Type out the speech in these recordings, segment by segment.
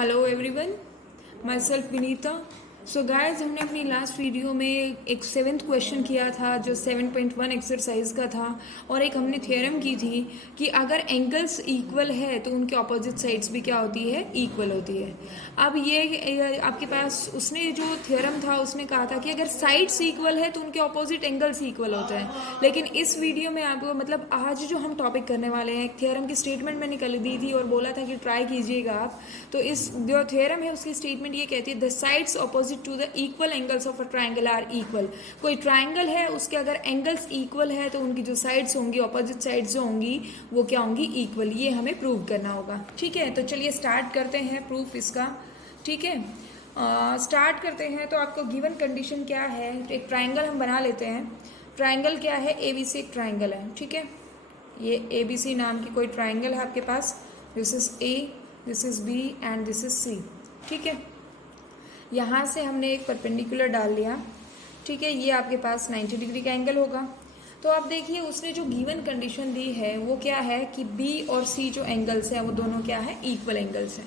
Hello everyone, my self Vinita. So guys, हमने अपनी last video में एक 7th क्वेश्चन किया था जो 7.1 एक्सरसाइज का था, और एक हमने थ्योरम की थी कि अगर एंगल्स इक्वल है तो उनके ऑपोजिट साइड्स भी क्या होती है, इक्वल होती है। अब ये आपके पास उसने जो थ्योरम था उसने कहा था कि अगर साइड्स इक्वल है तो उनके ऑपोजिट एंगल्स इक्वल होते हैं। लेकिन इस वीडियो में आपको मतलब आज जो हम टॉपिक करने वाले हैं, थ्योरम की स्टेटमेंट मैंने कल दी थी और बोला था कि ट्राई कीजिएगा आप। तो इस जो थ्योरम है उसकी स्टेटमेंट ये कहती है the sides opposite to the equal angles of a triangle are equal. कोई ट्राइंगल है, उसके अगर एंगल्स इक्वल है तो उनकी जो साइड्स होंगी, ऑपोजिट साइड्स जो होंगी वो क्या होंगी, इक्वल। ये हमें प्रूव करना होगा। ठीक है, तो चलिए स्टार्ट करते हैं प्रूफ इसका। ठीक है, स्टार्ट करते हैं। तो आपको गिवन कंडीशन क्या है, एक ट्राइंगल हम बना लेते हैं। ट्राइंगल क्या है, ABC एक ट्राइंगल है। ठीक है, ये ABC नाम की कोई ट्राइंगल है आपके पास। This is A, this is B and this is C। ठीक है, यहाँ से हमने एक परपेंडिकुलर डाल लिया। ठीक है, ये आपके पास 90 डिग्री का एंगल होगा। तो आप देखिए उसने जो गिवन कंडीशन दी है वो क्या है कि B और C जो एंगल्स हैं वो दोनों क्या है, इक्वल एंगल्स हैं।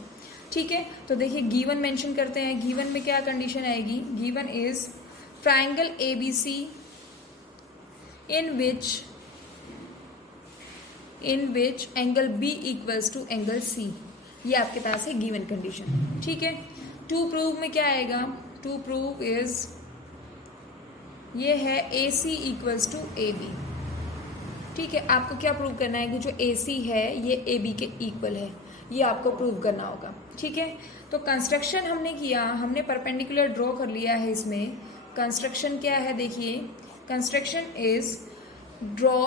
ठीक है, तो देखिए गिवन मेंशन करते हैं। गिवन में क्या कंडीशन आएगी, given is triangle ABC in which angle B equals to angle C। ये आपके पास है गिवन कंडीशन। ठीक है, टू प्रूव में क्या आएगा, टू प्रूव इज ये है AC इक्वल्स टू AB। ठीक है, आपको क्या प्रूव करना है कि जो AC है ये AB के इक्वल है, ये आपको प्रूव करना होगा। ठीक है, तो कंस्ट्रक्शन हमने किया, हमने परपेंडिकुलर ड्रॉ कर लिया है। इसमें कंस्ट्रक्शन क्या है, देखिए कंस्ट्रक्शन इज ड्रॉ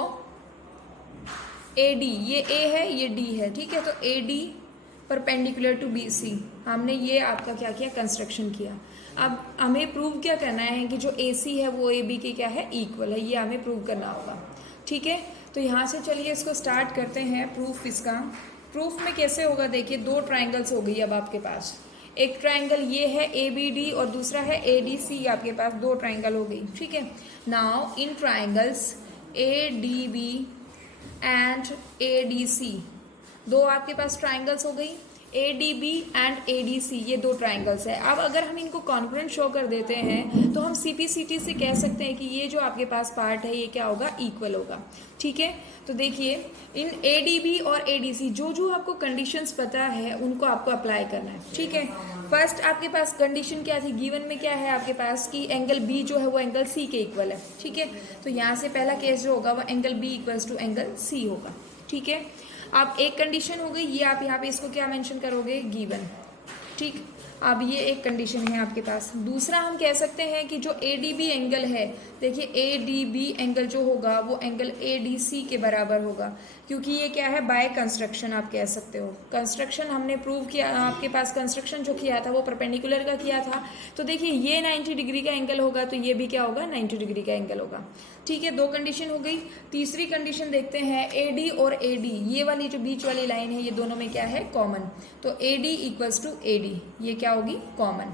AD, ये A है ये D है। ठीक है, तो AD परपेंडिकुलर टू BC, हमने ये आपका क्या किया, कंस्ट्रक्शन किया। अब हमें प्रूव क्या करना है कि जो AC है वो AB के क्या है, इक्वल है। ये हमें प्रूव करना होगा। ठीक है, तो यहाँ से चलिए इसको स्टार्ट करते हैं प्रूफ इसका। प्रूफ में कैसे होगा, देखिए दो ट्राइंगल्स हो गई अब आपके पास। एक ट्राइंगल ये है ABD और दूसरा है ADC। आपके पास दो ट्राइंगल हो गई। ठीक है, now in triangles ADB and ADC, दो आपके पास ट्राइंगल्स हो गई। ADB एंड ADC ये दो ट्राइंगल्स है। अब अगर हम इनको कॉन्ग्रुएंट शो कर देते हैं तो हम CPCT से कह सकते हैं कि ये जो आपके पास पार्ट है ये क्या होगा, इक्वल होगा। ठीक है, तो देखिए इन ADB और ADC जो जो आपको कंडीशंस पता है उनको आपको अप्लाई करना है। ठीक है, फर्स्ट आपके पास कंडीशन क्या थी, गिवन में क्या है आपके पास कि एंगल B जो है वो एंगल C के इक्वल है। ठीक है, तो यहाँ से पहला केस जो होगा वो angle B equals to angle C होगा। ठीक है, अब एक कंडीशन हो गई, ये आप यहाँ पे इसको क्या मेंशन करोगे, गिवन। ठीक, अब ये एक कंडीशन है आपके पास। दूसरा हम कह सकते हैं कि जो ADB एंगल है, देखिए ADB एंगल जो होगा वो एंगल ADC के बराबर होगा, क्योंकि ये क्या है, बाय कंस्ट्रक्शन आप कह सकते हो। कंस्ट्रक्शन हमने प्रूव किया, आपके पास कंस्ट्रक्शन जो किया था वो परपेंडिकुलर का किया था। तो देखिए ये 90 डिग्री का एंगल होगा तो ये भी क्या होगा, 90 डिग्री का एंगल होगा। ठीक है, दो कंडीशन हो गई। तीसरी कंडीशन देखते हैं, AD और AD, ये वाली जो बीच वाली लाइन है ये दोनों में क्या है, कॉमन। तो AD इक्वल्स टू AD, ये क्या होगी, कॉमन।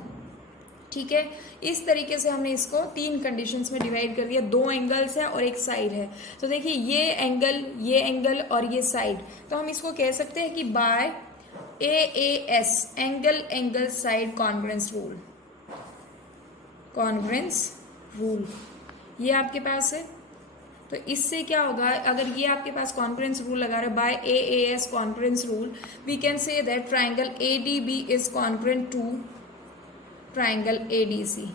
ठीक है, इस तरीके से हमने इसको तीन कंडीशंस में डिवाइड कर दिया। दो एंगल्स है और एक साइड है। तो देखिए ये एंगल और ये साइड, तो हम इसको कह सकते हैं कि by AAS angle side congruence rule. Congruence rule ये आपके पास है। तो इससे क्या होगा, अगर ये आपके पास कॉन्ग्रुएंस रूल लगा रहे by AAS congruence rule, we can say that triangle ADB is congruent to triangle ADC।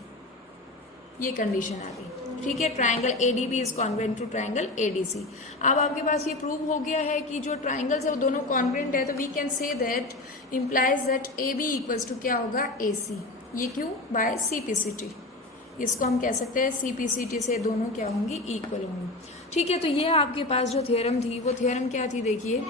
ये कंडीशन आ गई। ठीक है, triangle ADB is congruent to triangle ADC। अब आपके पास ये प्रूव हो गया है कि जो ट्राइंगल्स है वो दोनों कॉन्ग्रुएंट है, तो we can say that implies that AB equals to क्या होगा, AC। ये क्यों, बाय CPCT। इसको हम कह सकते हैं CPCT से दोनों क्या होंगी, इक्वल होंगी। ठीक है, तो ये आपके पास जो थ्योरम थी वो थ्योरम क्या थी, देखिए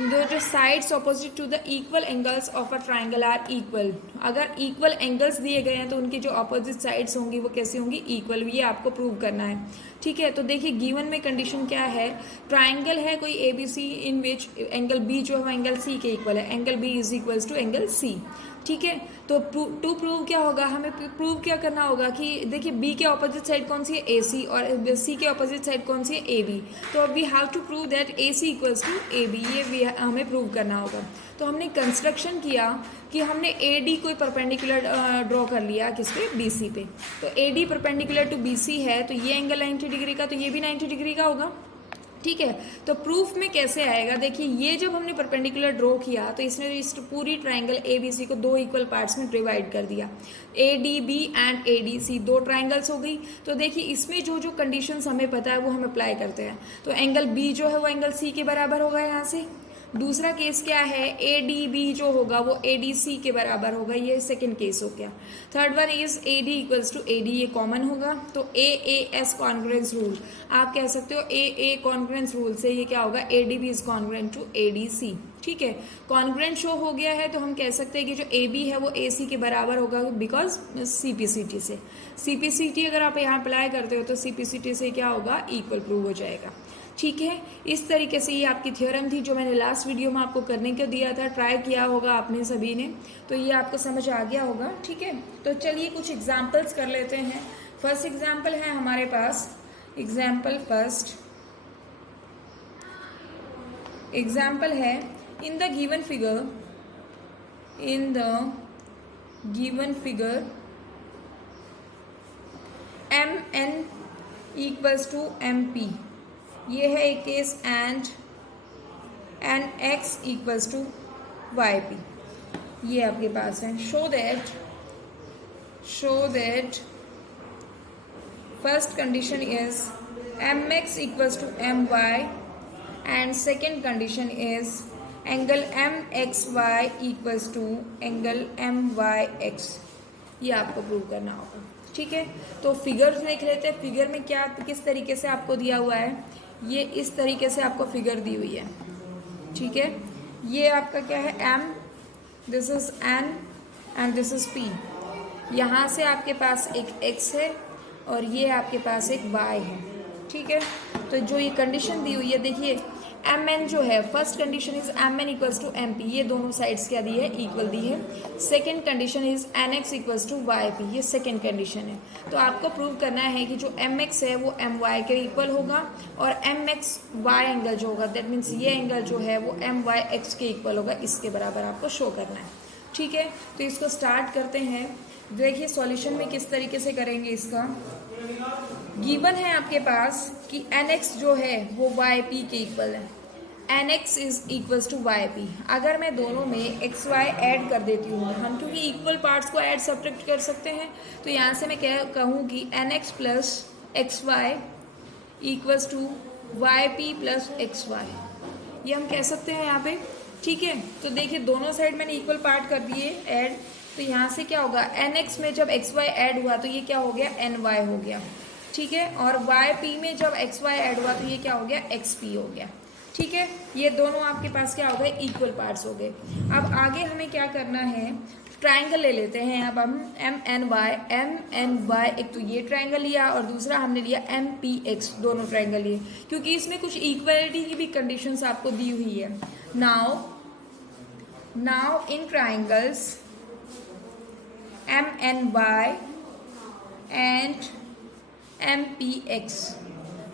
जो sides opposite to the equal angles of a triangle are equal. Equal angles एंगल्स दिए गए हैं तो उनकी जो ऑपोजिट साइड्स होंगी वो कैसी होंगी, इक्वल। ये आपको प्रूव करना है। ठीक है, तो देखिए गिवन में कंडीशन क्या है, ट्राइंगल है कोई ABC in which angle B जो है एंगल C के इक्वल है। Angle B is equals to angle C। ठीक है। तो टू प्रूव क्या होगा, हमें प्रूव क्या करना होगा कि देखिए बी के ऑपोजिट साइड कौन सी है, ए सी, और सी के ऑपोजिट साइड कौन सी है, ए बी। तो we have to prove that A C equals to A B, ये हमें प्रूव करना होगा। तो हमने कंस्ट्रक्शन किया कि हमने ए डी कोई परपेंडिकुलर ड्रॉ कर लिया किस पे, बी सी पे। तो A D perpendicular to B C है, तो ये एंगल 90 डिग्री का, तो ये भी 90 डिग्री का होगा। ठीक है। तो प्रूफ में कैसे आएगा, देखिए ये जब हमने परपेंडिकुलर ड्रॉ किया तो इसने इस पूरी ट्राइंगल ए बी सी को दो इक्वल पार्ट्स में डिवाइड कर दिया। A D B and A D C दो ट्राइंगल्स हो गई। तो देखिए इसमें जो जो कंडीशंस हमें पता है वो हम अप्लाई करते हैं। तो एंगल बी जो है वो एंगल सी के बराबर होगा यहाँ से। दूसरा केस क्या है, ए डी बी जो होगा वो ए डी सी के बराबर होगा, ये सेकंड केस हो गया। Third one is A D equals to A D, ये कॉमन होगा। तो ए एस कॉन्ग्रुएंस रूल आप कह सकते हो, ए कॉन्ग्रुएंस रूल से ये क्या होगा, A D B is congruent to A D C. ठीक है, कॉन्ग्रुएंट शो हो गया है तो हम कह सकते हैं कि जो ए बी है वो ए सी के बराबर होगा, because C P C T से। सी पी सी टी अगर आप यहाँ अप्लाई करते हो तो सी पी सी टी से क्या होगा, इक्वल प्रूव हो जाएगा। ठीक है, इस तरीके से ये आपकी थ्योरम थी जो मैंने लास्ट वीडियो में आपको करने को दिया था, ट्राई किया होगा आपने सभी ने, तो ये आपको समझ आ गया होगा। ठीक है, तो चलिए कुछ एग्जांपल्स कर लेते हैं। फर्स्ट एग्जांपल है हमारे पास, एग्जांपल फर्स्ट एग्जांपल है, in the given figure M N equals to M P, ये है एक case, and X equals to Y P, ये आपके पास है। Show that first condition is M X equals to M Y and second condition is angle M X Y equals to angle M Y X, ये आपको prove करना होगा। ठीक है, तो फिगर्स देख लेते हैं। फिगर में क्या किस तरीके से आपको दिया हुआ है, ये इस तरीके से आपको फिगर दी हुई है। ठीक है, ये आपका क्या है, M, this is N and this is P. यहाँ से आपके पास एक एक्स है और ये आपके पास एक वाई है। ठीक है, तो जो ये कंडीशन दी हुई है, देखिए एम एन जो है, first condition is M N equals to M P, ये दोनों साइड्स क्या दी है, इक्वल दी है। Second condition is N X equals to Y P, ये सेकेंड कंडीशन है। तो आपको प्रूव करना है कि जो एम एक्स है वो एम वाई के इक्वल होगा, और एम एक्स वाई एंगल जो होगा, दैट मीन्स ये एंगल जो है वो एम वाई एक्स के इक्वल होगा, इसके बराबर आपको शो करना है। ठीक है, तो इसको स्टार्ट करते हैं। देखिए सॉल्यूशन में किस तरीके से करेंगे इसका। गिवन है आपके पास कि एन एक्स जो है वो वाई पी के इक्वल है, N X is equals to Y P. अगर मैं दोनों में एक्स वाई ऐड कर देती हूँ, हम क्योंकि इक्वल पार्ट्स को ऐड सब्ट्रैक्ट कर सकते हैं, तो यहाँ से मैं क्या कहूँ कि N X plus X Y equals to Y P plus X Y, ये हम कह सकते हैं यहाँ पे। ठीक है, तो देखिए दोनों साइड मैंने इक्वल पार्ट कर दिए ऐड, तो यहाँ से क्या होगा, एन एक्स में जब एक्स वाई ऐड हुआ तो ये क्या हो गया, एन वाई हो गया। ठीक है, और वाई पी में जब एक्स वाई ऐड हुआ तो ये क्या हो गया, एक्स पी हो गया। ठीक है, ये दोनों आपके पास क्या हो गए, इक्वल पार्ट्स हो गए। अब आगे हमें क्या करना है, ट्राइंगल ले लेते हैं। अब हम एम एन वाई, एक तो ये ट्राइंगल लिया और दूसरा हमने लिया एम पी एक्स, दोनों ट्राइंगल लिए, क्योंकि इसमें कुछ इक्वलिटी की भी कंडीशंस आपको दी हुई है। Now in triangles M N Y and M P X,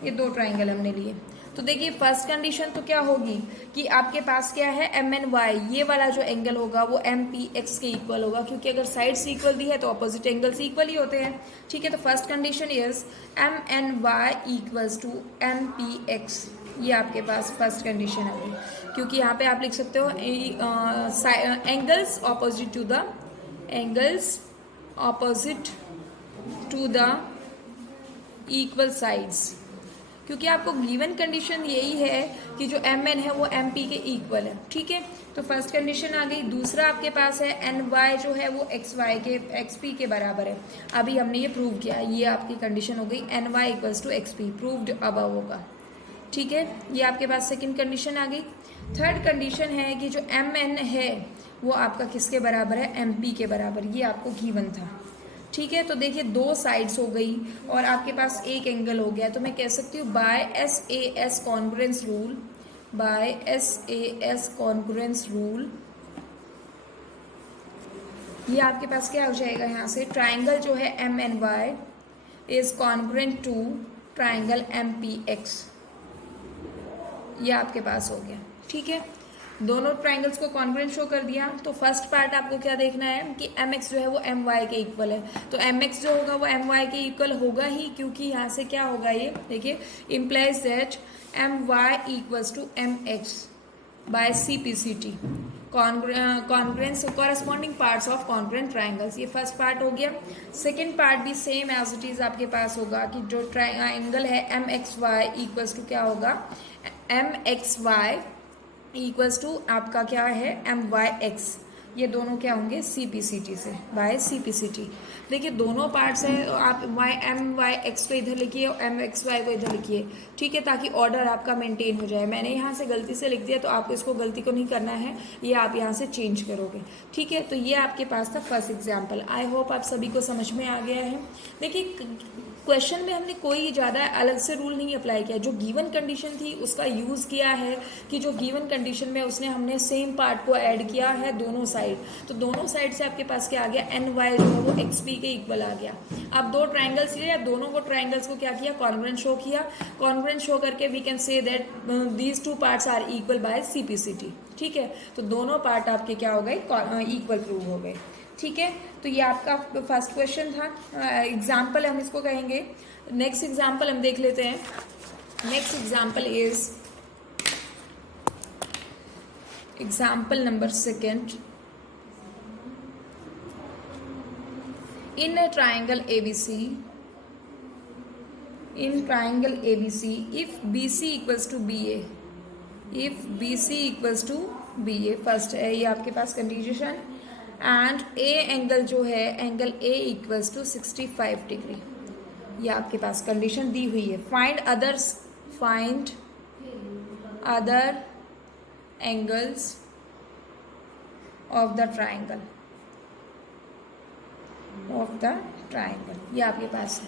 ये दो ट्राइंगल हमने लिए। तो देखिए फर्स्ट कंडीशन तो क्या होगी कि आपके पास क्या है, एम एन वाई, ये वाला जो एंगल होगा वो एम पी एक्स के इक्वल होगा, क्योंकि अगर साइड्स इक्वल दी है तो ऑपोजिट एंगल्स इक्वल ही होते हैं। ठीक है, तो first condition is M N Y equals to M P X, ये आपके पास फर्स्ट कंडीशन है, क्योंकि यहाँ पे आप लिख सकते हो angles opposite to the equal sides, क्योंकि आपको गिवन कंडीशन यही है कि जो एम एन है वो एम पी के इक्वल है। ठीक है, तो फर्स्ट कंडीशन आ गई। दूसरा आपके पास है एन वाई जो है वो एक्स वाई के एक्स पी के बराबर है, अभी हमने ये प्रूव किया, ये आपकी कंडीशन हो गई, N Y equals to X P, proved above होगा। ठीक है, ये आपके पास सेकेंड कंडीशन आ गई। थर्ड कंडीशन है कि जो एम एन है वो आपका किसके बराबर है, एम पी के बराबर, ये आपको गिवन था। ठीक है, तो देखिए दो साइड्स हो गई और आपके पास एक एंगल हो गया, तो मैं कह सकती हूँ by S A S congruence rule ये आपके पास क्या हो जाएगा यहाँ से, ट्राइंगल जो है M N Y is congruent to triangle M P X, ये आपके पास हो गया। ठीक है, दोनों ट्राइंगल्स को कॉन्ग्रुएंट शो कर दिया। तो फर्स्ट पार्ट आपको क्या देखना है कि एम एक्स जो है वो एम वाई के इक्वल है। तो एम एक्स जो होगा वो एम वाई के इक्वल होगा ही, क्योंकि यहाँ से क्या होगा, ये देखिए implies that M Y equals to M X by C P C T, congruence corresponding parts of congruent triangles. ये फर्स्ट पार्ट हो गया। सेकेंड पार्ट भी सेम एज इट इज आपके पास होगा कि जो ट्राइंगल है M X Y equals to क्या होगा, M X Y equals to आपका क्या है एम वाई एक्स, ये दोनों क्या होंगे सी पी सी टी से, by C P C T. देखिए दोनों पार्ट्स है, आप वाई एम वाई एक्स को इधर लिखिए और एम एक्स वाई को इधर लिखिए, ठीक है, ताकि ऑर्डर आपका मेंटेन हो जाए। मैंने यहाँ से गलती से लिख दिया तो आपको इसको गलती को नहीं करना है, ये आप यहाँ से चेंज करोगे। ठीक है, तो ये आपके पास था फर्स्ट एग्जाम्पल। आई होप आप सभी को समझ में आ गया है। देखिए क्वेश्चन में हमने कोई ज़्यादा अलग से रूल नहीं अप्लाई किया, जो गिवन कंडीशन थी उसका यूज़ किया है कि जो गिवन कंडीशन में उसने हमने सेम पार्ट को ऐड किया है दोनों साइड। तो दोनों साइड से आपके पास क्या आ गया, एन वाई जो है वो एक्स पी के इक्वल आ गया। अब दो ट्राइंगल्स लिए, दोनों को ट्राइंगल्स को क्या किया, कॉन्ग्रुएंट शो किया। कॉन्ग्रुएंट शो करके we can say that these two parts are equal by C P C T. ठीक है, तो दोनों पार्ट आपके क्या हो गए, इक्वल प्रूव हो गए। ठीक है, तो ये आपका फर्स्ट क्वेश्चन था। एग्जाम्पल हम इसको कहेंगे। नेक्स्ट एग्जाम्पल हम देख लेते हैं। Next example is example number second. In triangle ABC, in triangle ABC, if BC equals to BA, if BC equals to BA, first है ये आपके पास कंडीशन, एंड A एंगल जो है angle A equals to 65 degree, ये आपके पास condition दी हुई है। Find other angles of the triangle, ये आपके पास है।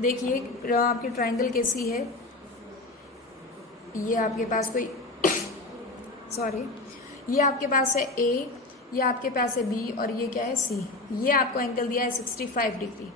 देखिए आपकी ट्राइंगल कैसी है, ये आपके पास कोई ये आपके पास है A, ये आपके पास है B और ये क्या है C। ये आपको एंगल दिया है 65 डिग्री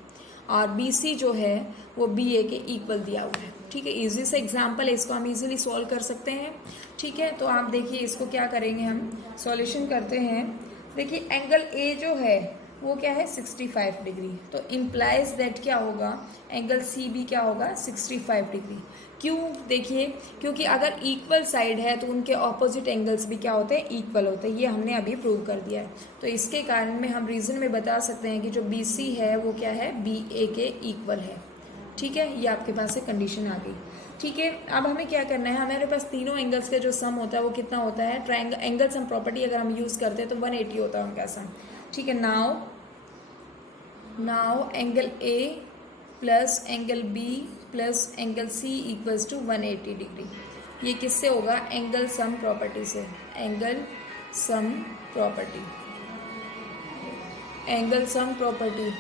और BC जो है वो BA के इक्वल दिया हुआ है। ठीक है, इजी सा एग्जांपल है, इसको हम इजीली सॉल्व कर सकते हैं। ठीक है, तो आप देखिए इसको क्या करेंगे, हम सॉल्यूशन करते हैं। देखिए एंगल A जो है वो क्या है 65 डिग्री, तो इम्प्लाइज दैट क्या होगा, एंगल सी भी क्या होगा 65 डिग्री। क्यों, देखिए क्योंकि अगर इक्वल साइड है तो उनके ऑपोजिट एंगल्स भी क्या होते हैं, इक्वल होते हैं। ये हमने अभी प्रूव कर दिया है। तो इसके कारण में हम रीज़न में बता सकते हैं कि जो बी सी है वो क्या है, बी ए के इक्वल है। ठीक है, ये आपके पास से कंडीशन आ गई। ठीक है, अब हमें क्या करना है, हमारे पास तीनों एंगल्स का जो सम होता है वो कितना होता है, ट्राइंगल एंगल सम प्रॉपर्टी अगर हम यूज़ करते हैं तो 180 होता है उनका सम। ठीक है, now angle A plus angle B plus angle C equals to 180 degree. ये किससे होगा, एंगल सम प्रॉपर्टी से, angle sum property, angle sum property.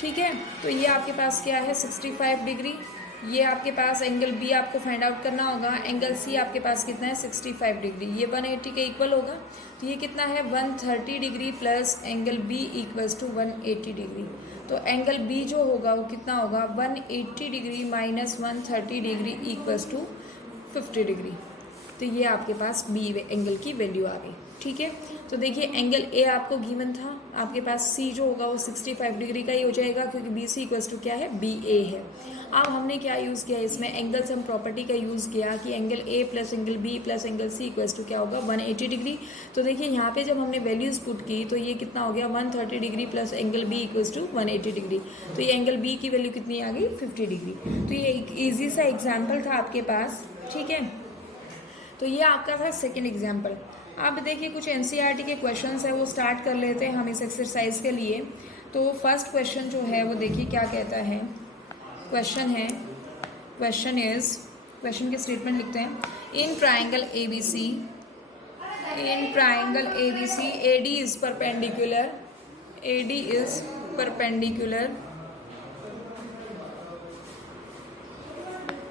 ठीक है, तो ये आपके पास क्या है 65 डिग्री, ये आपके पास एंगल बी आपको फाइंड आउट करना होगा, एंगल सी आपके पास कितना है 65 डिग्री, ये 180 के इक्वल होगा। तो ये कितना है 130 degree plus angle B equals to 180 degree. तो एंगल बी जो होगा वो कितना होगा 180 degree minus 130 degree equals to 50 degree. तो ये आपके पास बी एंगल की वैल्यू आ गई। ठीक है, तो देखिए एंगल ए आपको गिवन था, आपके पास सी जो होगा वो 65 डिग्री का ही हो जाएगा क्योंकि बी सी इक्वल्स टू क्या है, बी ए है। अब हमने क्या यूज़ किया इसमें, एंगल सम प्रॉपर्टी का यूज़ किया कि angle A plus angle B plus angle C equals to क्या होगा 180 डिग्री। तो देखिए यहाँ पे जब हमने वैल्यूज़ पुट की तो ये कितना हो गया 130 degree plus angle B equals to 180 degree. तो ये एंगल बी की वैल्यू कितनी आ गई 50 डिग्री। तो ये एक ईजी सा एग्जाम्पल था आपके पास। ठीक है, तो ये आपका था सेकेंड एग्जाम्पल। अब देखिए कुछ एनसीईआरटी के क्वेश्चंस है वो स्टार्ट कर लेते हैं हम इस एक्सरसाइज के लिए। तो फर्स्ट क्वेश्चन जो है वो देखिए क्या कहता है, क्वेश्चन है, क्वेश्चन के स्टेटमेंट लिखते हैं। In triangle A B C A D is perpendicular,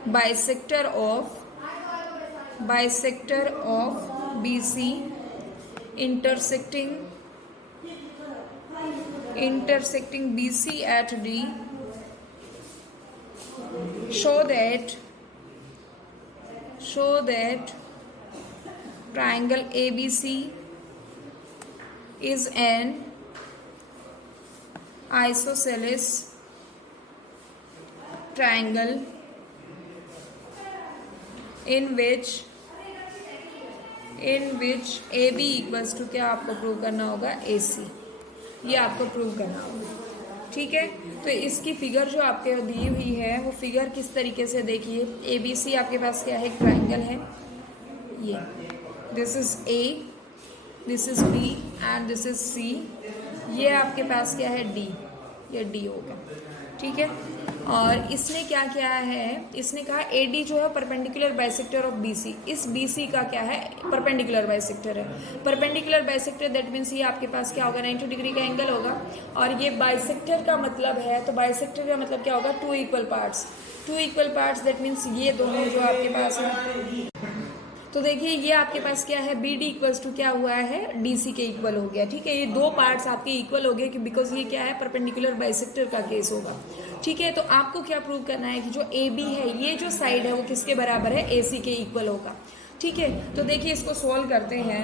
bisector of BC intersecting intersecting BC at D, show that triangle ABC is an isosceles triangle in which AB equals to क्या आपको prove करना होगा AC, ये आपको prove करना होगा। ठीक है, तो इसकी फिगर जो आपके दी हुई है वो फिगर किस तरीके से देखिए, ABC आपके पास क्या है, एक ट्राइंगल है, ये this is A, this is B and this is C, ये आपके पास क्या है D, ये D होगा। ठीक है, और इसने क्या किया है, इसने कहा AD जो है परपेंडिकुलर बाइसेक्टर ऑफ BC, इस BC का क्या है, परपेंडिकुलर बाइसेक्टर है। परपेंडिकुलर बाइसेक्टर दैट मीन्स ये आपके पास क्या होगा, 90 डिग्री का एंगल होगा। और ये बाइसेक्टर का मतलब है, तो बाइसेक्टर का मतलब क्या होगा, two equal parts that means ये दोनों जो आपके पास है। तो देखिए ये आपके पास क्या है, BD इक्वल्स टू क्या हुआ है, DC के इक्वल हो गया। ठीक है, ये दो पार्ट्स आपके इक्वल हो गए कि बिकॉज ये क्या है, परपेंडिकुलर बाइसेक्टर का केस होगा। ठीक है, तो आपको क्या प्रूव करना है कि जो AB है, ये जो साइड है वो किसके बराबर है, AC के इक्वल होगा। ठीक है, तो देखिए इसको सॉल्व करते हैं।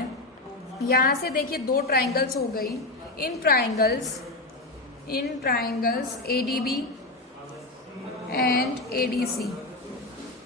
यहाँ से देखिए दो ट्राइंगल्स हो गई, इन ट्राइंगल्स ADB एंड ADC,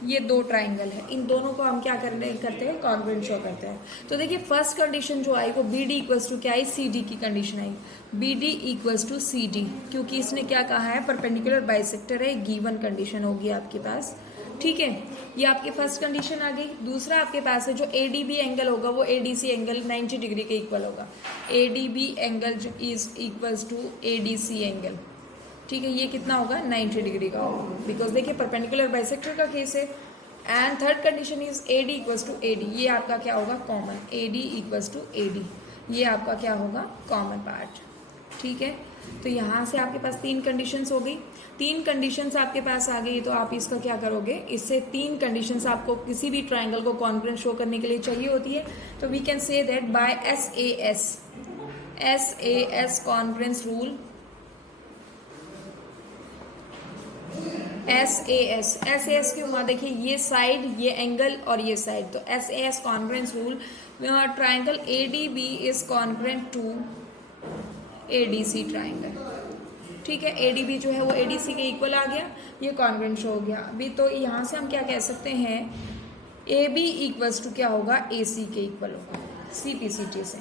ये दो ट्राइंगल है, इन दोनों को हम क्या करते हैं, कॉन्ग्रुएंट शो करते हैं। तो देखिए फर्स्ट कंडीशन जो आई वो BD इक्वल्स टू क्या आई, CD की कंडीशन आई, BD इक्वल्स टू CD, क्योंकि इसने क्या कहा है, परपेंडिकुलर बाइसेक्टर है, गिवन कंडीशन होगी आपके पास। ठीक है, ये आपकी फर्स्ट कंडीशन आ गई। दूसरा आपके पास है जो ADB एंगल होगा वो ADC एंगल 90 डिग्री के इक्वल होगा, ADB angle is equals to ADC angle. ठीक है, ये कितना होगा, 90 डिग्री का होगा, बिकॉज देखिए परपेंडिकुलर बाइसेक्टर का केस है। And third condition is AD equals to AD, ये आपका क्या होगा, common, AD equals to AD, ये आपका क्या होगा, कॉमन पार्ट। ठीक है, तो यहाँ से आपके पास तीन कंडीशंस हो गई, तीन कंडीशंस आपके पास आ गई। तो आप इसका क्या करोगे, इससे तीन कंडीशंस आपको किसी भी ट्राइंगल को कॉन्ग्रुएंट शो करने के लिए चाहिए होती है। तो we can say that by SAS congruence rule, SAS क्यों हुआ, देखिए ये साइड, ये एंगल और ये साइड, तो SAS congruence rule, triangle ADB is congruent to ADC triangle. ठीक है, ADB जो है वो ADC के इक्वल आ गया, ये कॉन्ग्रुएंट शो हो गया। अभी तो यहाँ से हम क्या कह सकते हैं, AB इक्वल्स टू क्या होगा, AC के इक्वल होगा, CPCT से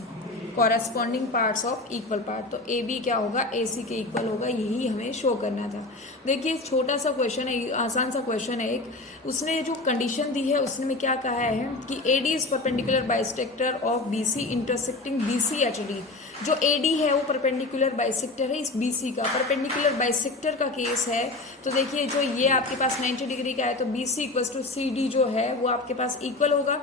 corresponding parts of equal part. तो AB क्या होगा, AC के इक्वल होगा, यही हमें शो करना था। देखिए छोटा सा क्वेश्चन है, आसान सा क्वेश्चन है एक, उसने जो कंडीशन दी है उसने में क्या कहा है कि AD is perpendicular bisector of BC intersecting BC at D। जो AD है वो परपेंडिकुलर बाइसेक्टर है इस BC का, परपेंडिकुलर बाइसेक्टर का केस है। तो देखिए जो ये आपके पास 90 डिग्री का है, तो BC इक्वल्स टू CD जो है वो आपके पास इक्वल होगा।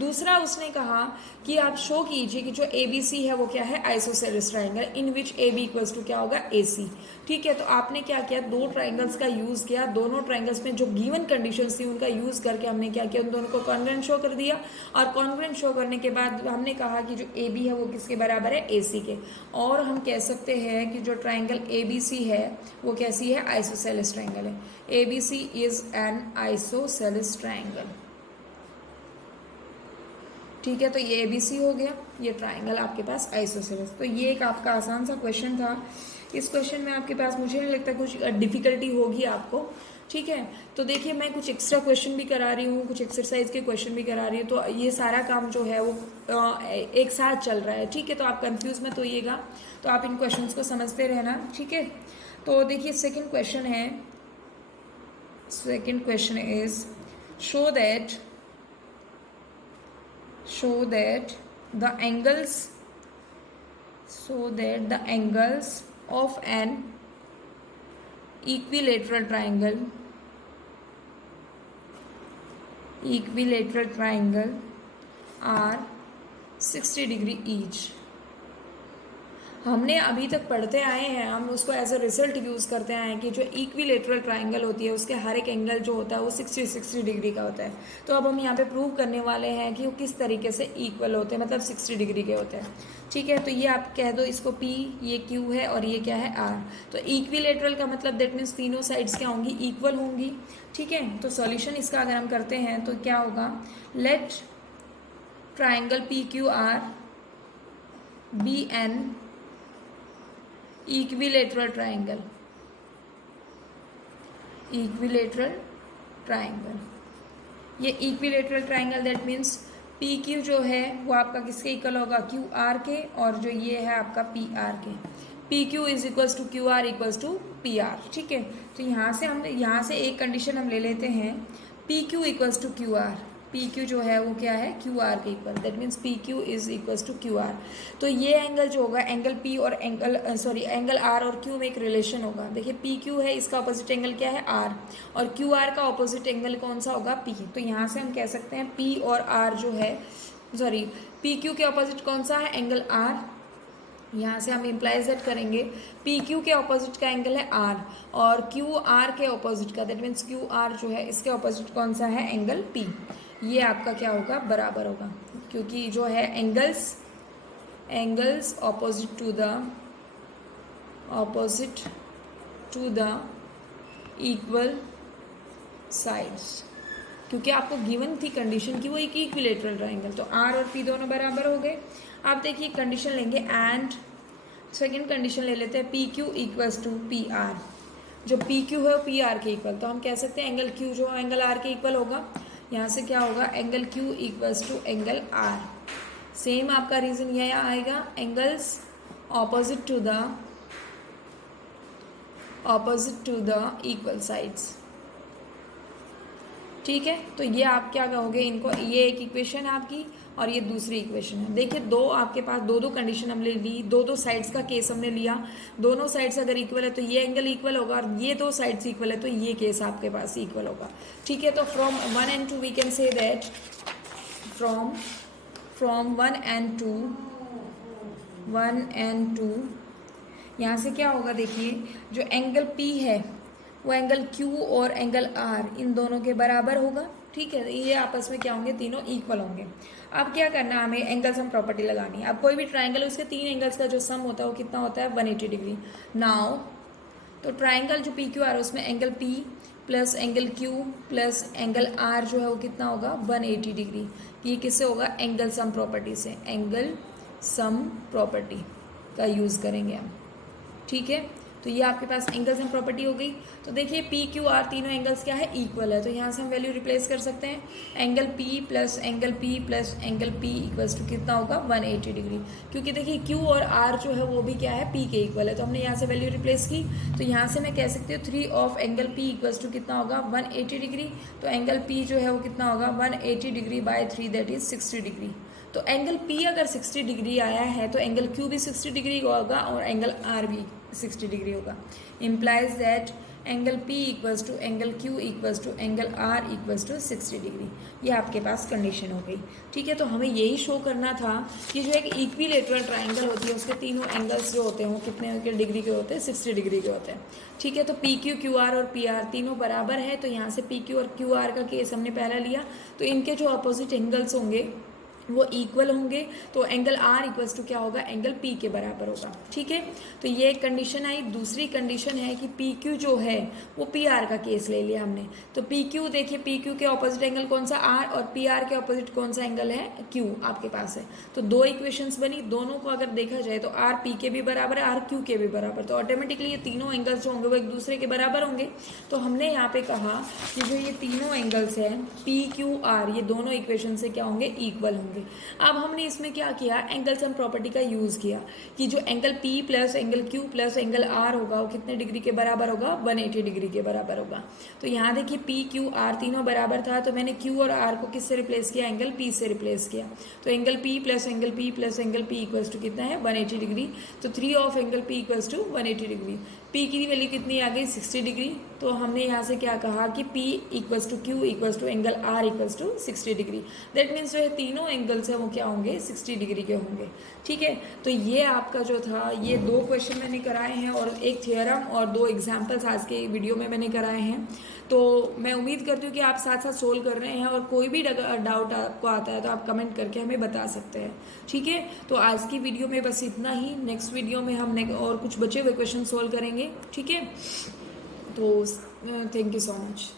दूसरा उसने कहा कि आप शो कीजिए कि जो ABC है वो क्या है, isosceles triangle in which AB equals to क्या होगा, AC। ठीक है, तो आपने क्या किया, दो ट्राइंगल्स का यूज़ किया, दोनों ट्राइंगल्स में जो गिवन कंडीशंस थी उनका यूज़ करके हमने क्या किया, उन दोनों को कॉन्ग्रुएंट शो कर दिया। और कॉन्ग्रुएंट शो करने के बाद हमने कहा कि जो AB है वो किसके बराबर है, AC के। और हम कह सकते हैं कि जो ट्राइंगल ABC है वो कैसी है, आइसोसेलेस ट्राइंगल है, ABC is an isosceles triangle. ठीक है, तो ये ABC हो गया, ये ट्राइंगल आपके पास आइसोसेलेस। तो ये एक आपका आसान सा क्वेश्चन था। इस क्वेश्चन में आपके पास मुझे नहीं लगता कुछ डिफिकल्टी होगी आपको। ठीक है, तो देखिए मैं कुछ एक्स्ट्रा क्वेश्चन भी करा रही हूँ, कुछ एक्सरसाइज के क्वेश्चन भी करा रही हूँ, तो ये सारा काम जो है वो एक साथ चल रहा है। ठीक है, तो आप कंफ्यूज मत होइएगा, तो आप इन क्वेश्चंस को समझते रहना। ठीक है, तो देखिए सेकंड क्वेश्चन है, second question is show that the angles of an equilateral triangle are 60 degree each. हमने अभी तक पढ़ते आए हैं, हम उसको एज अ रिजल्ट यूज़ करते आए हैं कि जो इक्विलेटरल ट्राइंगल होती है उसके हर एक एंगल जो होता है वो 60 डिग्री का होता है। तो अब हम यहाँ पे प्रूव करने वाले हैं कि वो किस तरीके से इक्वल होते हैं, मतलब 60 डिग्री के होते हैं। ठीक है, तो ये आप कह दो इसको P, ये Q है और ये क्या है R। तो इक्विलेटरल का मतलब दैट मीन्स तीनों साइड्स क्या होंगी, इक्वल होंगी। ठीक है, तो सॉल्यूशन इसका अगर हम करते हैं तो क्या होगा, let triangle PQR be an equilateral triangle, equilateral triangle. ये equilateral triangle that means P Q जो है वो आपका किसके इक्वल होगा, क्यू आर के, और जो ये है आपका पी आर के। P Q is equals to Q R equals to P R. ठीक है, तो यहाँ से एक कंडीशन हम ले लेते हैं, P Q equals to Q R. P Q जो है वो क्या है, क्यू आर के equal, that means P Q is equals to Q R. तो ये एंगल जो होगा, एंगल पी और एंगल आर और क्यू में एक रिलेशन होगा। देखिए पी क्यू है, इसका अपोजिट एंगल क्या है, आर, और क्यू आर का अपोजिट एंगल कौन सा होगा, पी। तो यहाँ से हम कह सकते हैं पी और आर जो है, पी क्यू के अपोजिट कौन सा है, एंगल आर। यहाँ से हम इम्प्लाइज दैट करेंगे, पी क्यू के ऑपोजिट का एंगल है आर, और क्यू आर के ऑपोजिट का, दैट मीन्स क्यू आर जो है इसके ऑपोजिट कौन सा है, एंगल पी। ये आपका क्या होगा, बराबर होगा, क्योंकि जो है angles opposite to the equal sides, क्योंकि आपको गिवन थी कंडीशन की वो एक इक्विलेटरल ट्राइंगल, तो आर और पी दोनों बराबर हो गए। आप देखिए कंडीशन लेंगे, एंड सेकेंड कंडीशन ले लेते हैं, P Q equals to P R. जो पी क्यू है वो पी आर के इक्वल, तो हम कह सकते हैं एंगल क्यू जो एंगल आर के इक्वल होगा। यहाँ से क्या होगा, angle Q equals to angle R. Same आपका रीजन यह आएगा, angles opposite to the equal sides. ठीक है, तो ये आप क्या कहोगे इनको, ये एक इक्वेशन है आपकी और ये दूसरी इक्वेशन है। देखिए दो आपके पास दो कंडीशन हमने ली, दो साइड्स का केस हमने लिया। दोनों साइड्स अगर इक्वल है तो ये एंगल इक्वल होगा, और ये दो साइड्स इक्वल है तो ये केस आपके पास इक्वल होगा। ठीक है, तो from 1 and 2 we can say that, from 1 and 2 यहाँ से क्या होगा, देखिए जो एंगल P है वो एंगल Q और एंगल R इन दोनों के बराबर होगा। ठीक है, ये आपस में क्या होंगे, तीनों इक्वल होंगे। अब क्या करना है, हमें एंगल सम प्रॉपर्टी लगानी है। अब कोई भी ट्राइंगल उसके तीन एंगल्स का जो सम होता है वो कितना होता है, 180 डिग्री। नाउ तो ट्राइंगल जो PQR उसमें angle P plus angle Q plus angle R जो है वो कितना होगा, 180 डिग्री। ये किससे होगा, एंगल सम प्रॉपर्टी से, एंगल सम प्रॉपर्टी का यूज़ करेंगे हम। ठीक है, तो ये आपके पास एंगल सम प्रॉपर्टी हो गई। तो देखिए पी क्यू आर तीनों एंगल्स क्या है, इक्वल है, तो यहाँ से हम वैल्यू रिप्लेस कर सकते हैं, angle P plus angle P plus angle P equals to कितना होगा, 180 डिग्री। क्योंकि देखिए क्यू और आर जो है वो भी क्या है, पी के इक्वल है, तो हमने यहाँ से वैल्यू रिप्लेस की। तो यहाँ से मैं कह सकती हूँ 3 of angle P equals to कितना होगा, 180 डिग्री। तो एंगल पी जो है वो कितना होगा, 180 degree by 3 that is 60 degree. तो एंगल P अगर 60 डिग्री आया है तो एंगल Q भी 60 डिग्री होगा और एंगल R भी 60 डिग्री होगा। Implies that angle P equals to angle Q equals to angle R equals to 60 degree. ये आपके पास कंडीशन हो गई। ठीक है, तो हमें यही शो करना था कि जो एक इक्विलेटरल ट्राइंगल होती है उसके तीनों एंगल्स जो होते हैं वो कितने डिग्री के होते हैं, 60 डिग्री के होते हैं। ठीक है, तो PQ QR और PR तीनों बराबर है, तो यहाँ से PQ और QR का केस हमने पहला लिया, तो इनके जो अपोजिट एंगल्स होंगे वो इक्वल होंगे, तो एंगल R इक्वल्स टू क्या होगा, एंगल P के बराबर होगा। ठीक है, तो ये एक कंडीशन आई। दूसरी कंडीशन है कि PQ जो है वो PR का केस ले लिया हमने, तो PQ देखिए PQ के ऑपोजिट एंगल कौन सा, R, और PR के ऑपोजिट कौन सा एंगल है, Q आपके पास है। तो दो इक्वेशंस बनी, दोनों को अगर देखा जाए तो R P के भी बराबर है, R Q के भी बराबर, तो ऑटोमेटिकली ये तीनों एंगल्स जो होंगे वो एक दूसरे के बराबर होंगे। तो हमने यहाँ पे कहा कि जो ये तीनों एंगल्स हैं PQR ये दोनों इक्वेशन से क्या होंगे, इक्वल होंगे। अब हमने इसमें क्या किया, एंगल सम प्रॉपर्टी का यूज किया कि जो angle P plus angle Q plus angle R होगा वो कितने डिग्री के बराबर होगा, 180 डिग्री के बराबर होगा। तो यहाँ देखिए P Q R तीनों बराबर था, तो मैंने Q और R को किससे रिप्लेस किया, एंगल P से रिप्लेस किया। तो angle P plus angle P plus angle P equals to कितना है, 180 डिग्री। तो 3 of angle P equals to 180 degree. P की वैल्यू कितनी आ गई, 60 डिग्री। तो हमने यहाँ से क्या कहा कि P equals to Q equals to angle R equals to 60 degree. That means जो है तीनों एंगल्स हैं वो क्या होंगे, 60 डिग्री के होंगे। ठीक है, तो ये आपका जो था, ये 2 क्वेश्चन मैंने कराए हैं और एक थियरम और 2 एग्जाम्पल्स आज के वीडियो में मैंने कराए हैं। तो मैं उम्मीद करती हूँ कि आप साथ साथ सोल्व कर रहे हैं, और कोई भी डाउट आपको आता है तो आप कमेंट करके हमें बता सकते हैं। ठीक है, तो आज की वीडियो में बस इतना ही। नेक्स्ट वीडियो में हम और कुछ बचे हुए क्वेश्चन सोल्व करेंगे। ठीक है, तो थैंक यू सो मच।